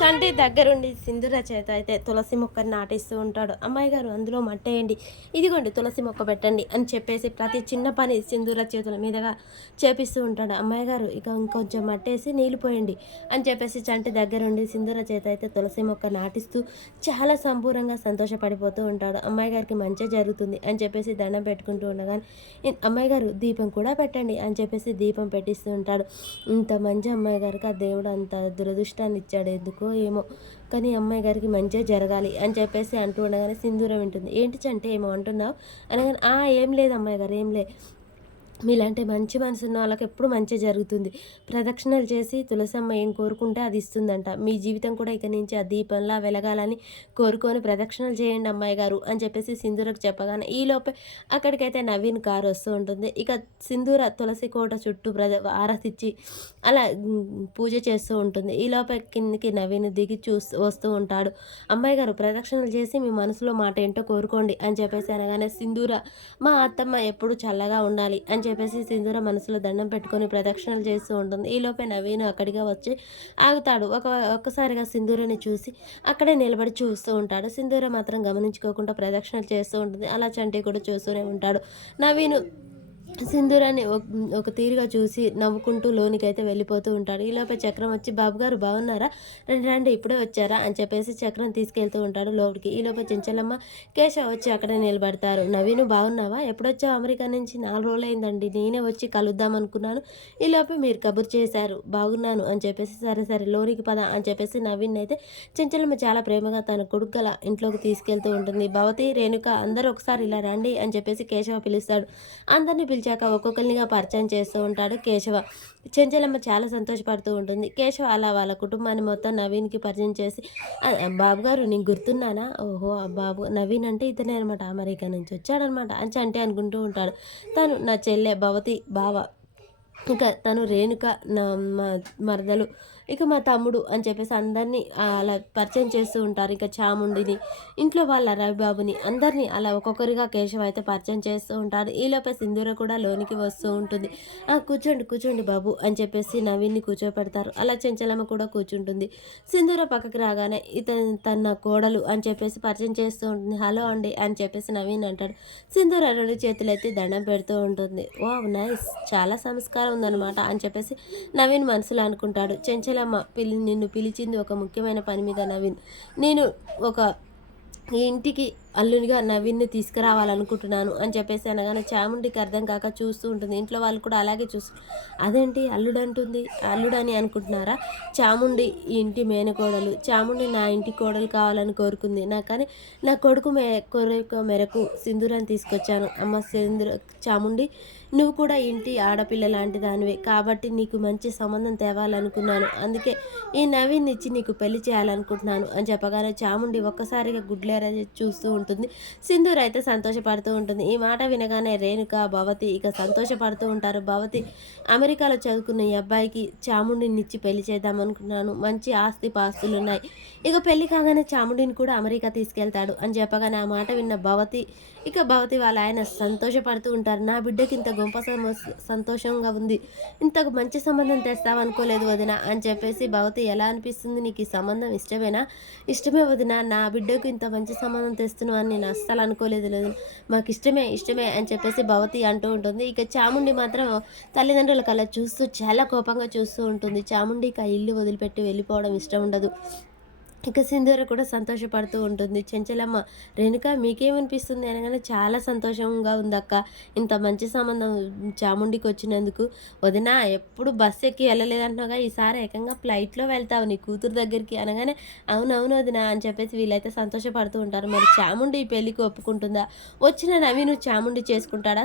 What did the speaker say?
చంటి దగ్గరుండి సింధూర చేత అయితే తులసి మొక్కని నాటిస్తూ ఉంటాడు. అమ్మాయి గారు అందులో మట్టేయండి, ఇదిగోండి తులసి మొక్క పెట్టండి అని చెప్పేసి ప్రతి చిన్న పని సింధూర చేతుల మీదుగా చేపిస్తూ ఉంటాడు. అమ్మాయి గారు ఇక ఇంకొంచెం మట్టేసి నీళ్ళు పోయండి అని చెప్పేసి చంటి దగ్గరుండి సింధూర చేత అయితే తులసి మొక్క నాటిస్తూ చాలా సంపూర్ణంగా సంతోషపడిపోతూ ఉంటాడు. అమ్మాయి గారికి మంచి జరుగుతుంది అని చెప్పేసి దండం పెట్టుకుంటూ ఉండగానే అమ్మాయి గారు దీపం కూడా పెట్టండి అని చెప్పేసి దీపం పెట్టిస్తూ ఉంటాడు. ఇంత మంచి అమ్మాయి గారికి ఆ దేవుడు అంత దురదృష్టాన్ని ఇచ్చాడు ఎందుకో ఏమో, కానీ అమ్మాయి గారికి మంచిగా జరగాలి అని చెప్పేసి అంటూ ఉండగానే సింధూరం వింటుంది. ఏంటి చంటే ఏమో అంటున్నావు అనగానే ఏం లేదు అమ్మాయి గారు, ఏం లే, మీలాంటి మంచి మనసు ఉన్న వాళ్ళకి ఎప్పుడు మంచి జరుగుతుంది. ప్రదక్షిణలు చేసి తులసమ్మ ఏం కోరుకుంటే అది ఇస్తుందంట. మీ జీవితం కూడా ఇక నుంచి ఆ దీపంలా వెలగాలని కోరుకొని ప్రదక్షిణలు చేయండి అమ్మాయి గారు అని చెప్పేసి సింధూరకు చెప్పగానే ఈలోపే అక్కడికైతే నవీన్ కారు వస్తూ ఉంటుంది. ఇక సింధూర తులసి కోట చుట్టూ ఆరతిచ్చి అలా పూజ చేస్తూ ఉంటుంది. ఈలోపే కిందికి నవీన్ దిగి వస్తూ ఉంటాడు. అమ్మాయి గారు ప్రదక్షిణలు చేసి మీ మనసులో మాట ఏంటో కోరుకోండి అని చెప్పేసి అనగానే సింధూర మా అత్తమ్మ ఎప్పుడు చల్లగా ఉండాలి అని చెప్పేసి సింధూర మనసులో దండం పెట్టుకొని ప్రదక్షిణలు చేస్తూ ఉంటుంది. ఈలోపే నవీన్ అక్కడిగా వచ్చి ఆగుతాడు. ఒక్కసారిగా సింధూరని చూసి అక్కడే నిలబడి చూస్తూ ఉంటాడు. సింధూర మాత్రం గమనించుకోకుండా ప్రదక్షిణలు చేస్తూ ఉంటుంది. అలా చంటి కూడా చూస్తూనే ఉంటాడు. నవీను సింధూరాన్ని ఒక తీరుగా చూసి నవ్వుకుంటూ లోనికైతే వెళ్ళిపోతూ ఉంటాడు. ఈలోపే చక్రం వచ్చి బాబు గారు బాగున్నారా, రండి రండి ఇప్పుడే వచ్చారా అని చెప్పేసి చక్రం తీసుకెళ్తూ ఉంటాడు లోపలికి. ఈలోపే చెంచలమ్మ కేశవ వచ్చి అక్కడే నిలబడతారు. నవీను బాగున్నావా, ఎప్పుడొచ్చావు అమెరికా నుంచి, 4 రోజులైందండి, నేనే వచ్చి కలుద్దాం అనుకున్నాను, ఈలోపే మీరు కబురు చేశారు, బాగున్నాను అని చెప్పేసి సరే సరే లోనికి పద అని చెప్పేసి నవీన్ అయితే చెంచలమ్మ చాలా ప్రేమగా తన కొడుకు ఇంట్లోకి తీసుకెళ్తూ ఉంటుంది. భవతి రేణుక అందరూ ఒకసారి ఇలా రండి అని చెప్పేసి కేశవ పిలుస్తాడు. అందరినీ పిలిచాక ఒక్కొక్కరినిగా పరిచయం చేస్తూ ఉంటాడు కేశవ. చెంచలమ్మ చాలా సంతోషపడుతూ ఉంటుంది. కేశవ అలా వాళ్ళ కుటుంబాన్ని మొత్తం నవీన్కి పరిచయం చేసి బాబు గారు నీకు గుర్తున్నానా, ఓహో ఆ బాబు నవీన్ అంటే ఇతనే అనమాట, అమెరికా నుంచి వచ్చాడనమాట అని చంటి అనుకుంటూ ఉంటాడు. తను నా చెల్లె భవతి బావ, ఇక తను రేణుక నా మరదలు, ఇక మా తమ్ముడు అని చెప్పేసి అందరినీ అలా పరిచయం చేస్తూ ఉంటారు. ఇక చాముండిని, ఇంట్లో వాళ్ళ రవిబాబుని అందరినీ అలా ఒక్కొక్కరిగా కేశవ అయితే పరిచయం చేస్తూ ఉంటాడు. ఈలోపే సింధూర కూడా లోనికి వస్తూ ఉంటుంది. కూర్చోండి కూర్చోండి బాబు అని చెప్పేసి నవీన్ని కూర్చోపెడతారు. అలా చెంచలమ్మ కూడా కూర్చుంటుంది. సింధూర పక్కకి రాగానే తన కోడలు అని చెప్పేసి పరిచయం చేస్తూ ఉంటుంది. హలో అండి అని చెప్పేసి నవీన్ అంటాడు. సింధూర 2 చేతులు ఎత్తి దండం పెడుతూ ఉంటుంది. వావ్ నైస్, చాలా సంస్కారం ఉందన్నమాట అని చెప్పేసి నవీన్ మనసులో అనుకుంటాడు. చెంచలమ్మ నిన్ను పిలిచింది ఒక ముఖ్యమైన పని మీద నవీన్, నేను ఒక ఈ ఇంటికి అల్లునిగా నవీన్ని తీసుకురావాలనుకుంటున్నాను అని చెప్పేసి అనగానే చాముండికి అర్థం కాక చూస్తూ ఉంటుంది. ఇంట్లో వాళ్ళు కూడా అలాగే అదేంటి అల్లుడు అంటుంది, అల్లుడని అనుకుంటున్నారా, చాముండి ఈ ఇంటి మేనకోడలు, చాముండి నా ఇంటి కోడలు కావాలని కోరుకుంది, కానీ నా కొడుకు కోరిక మేరకు సింధూరాన్ని తీసుకొచ్చాను. అమ్మ చాముండి నువ్వు కూడా ఇంటి ఆడపిల్ల లాంటి దానివే కాబట్టి నీకు మంచి సంబంధం తేవాలనుకున్నాను, అందుకే ఈ నవీన్ ఇచ్చి నీకు పెళ్లి చేయాలనుకుంటున్నాను అని చెప్పగానే చాముండి ఒక్కసారిగా గుడ్లేరా చూస్తూ ఉంటుంది. సింధూర అయితే సంతోషపడుతూ ఉంటుంది. ఈ మాట వినగానే రేణుక భవతి ఇక సంతోషపడుతూ ఉంటారు. భవతి అమెరికాలో చదువుకున్న ఈ అబ్బాయికి చాముండిని ఇచ్చి పెళ్లి చేద్దాం అనుకున్నాను, మంచి ఆస్తి పాస్తులు ఉన్నాయి, ఇక పెళ్లి కాగానే చాముండిని కూడా అమెరికా తీసుకెళ్తాడు అని చెప్పగానే ఆ మాట విన్న భవతి వాళ్ళ ఆయన సంతోషపడుతూ ఉంటారు. నా బిడ్డకి ఇంత గొప్ప సంతోషంగా ఉంది, ఇంత మంచి సంబంధం తెస్తావు అనుకోలేదు వదిన అని చెప్పేసి భవతి ఎలా అనిపిస్తుంది, నీకు ఈ సంబంధం ఇష్టమేనా, ఇష్టమే వదిన, నా బిడ్డకు ఇంత మంచి సంబంధం తెస్తున్నావు అని నేను అస్సలు అనుకోలేదు లేదు, మాకు ఇష్టమే ఇష్టమే అని చెప్పేసి భవతి అంటూ ఉంటుంది. ఇక చాముండి మాత్రం తల్లిదండ్రుల కల్లా చూస్తూ చాలా కోపంగా చూస్తూ ఉంటుంది. చాముండికి ఆ ఇల్లు వదిలిపెట్టి వెళ్ళిపోవడం ఇష్టం ఉండదు. ఇక సింధూర కూడా సంతోషపడుతూ ఉంటుంది. చెంచలమ్మ రేణుక మీకేమనిపిస్తుంది అనగానే చాలా సంతోషంగా ఉందక్క, ఇంత మంచి సంబంధం చాముండికి వచ్చినందుకు, వదిన ఎప్పుడు బస్సు ఎక్కి వెళ్ళలేదంటున్నాగా, ఈసారి ఏకంగా ఫ్లైట్లో వెళ్తావు నీ కూతురు దగ్గరికి అనగానే అవునవును వదిన అని చెప్పేసి వీళ్ళైతే సంతోషపడుతూ ఉంటారు. మరి చాముండి ఈ పెళ్ళికి ఒప్పుకుంటుందా, వచ్చిన నవీను చాముండి చేసుకుంటాడా?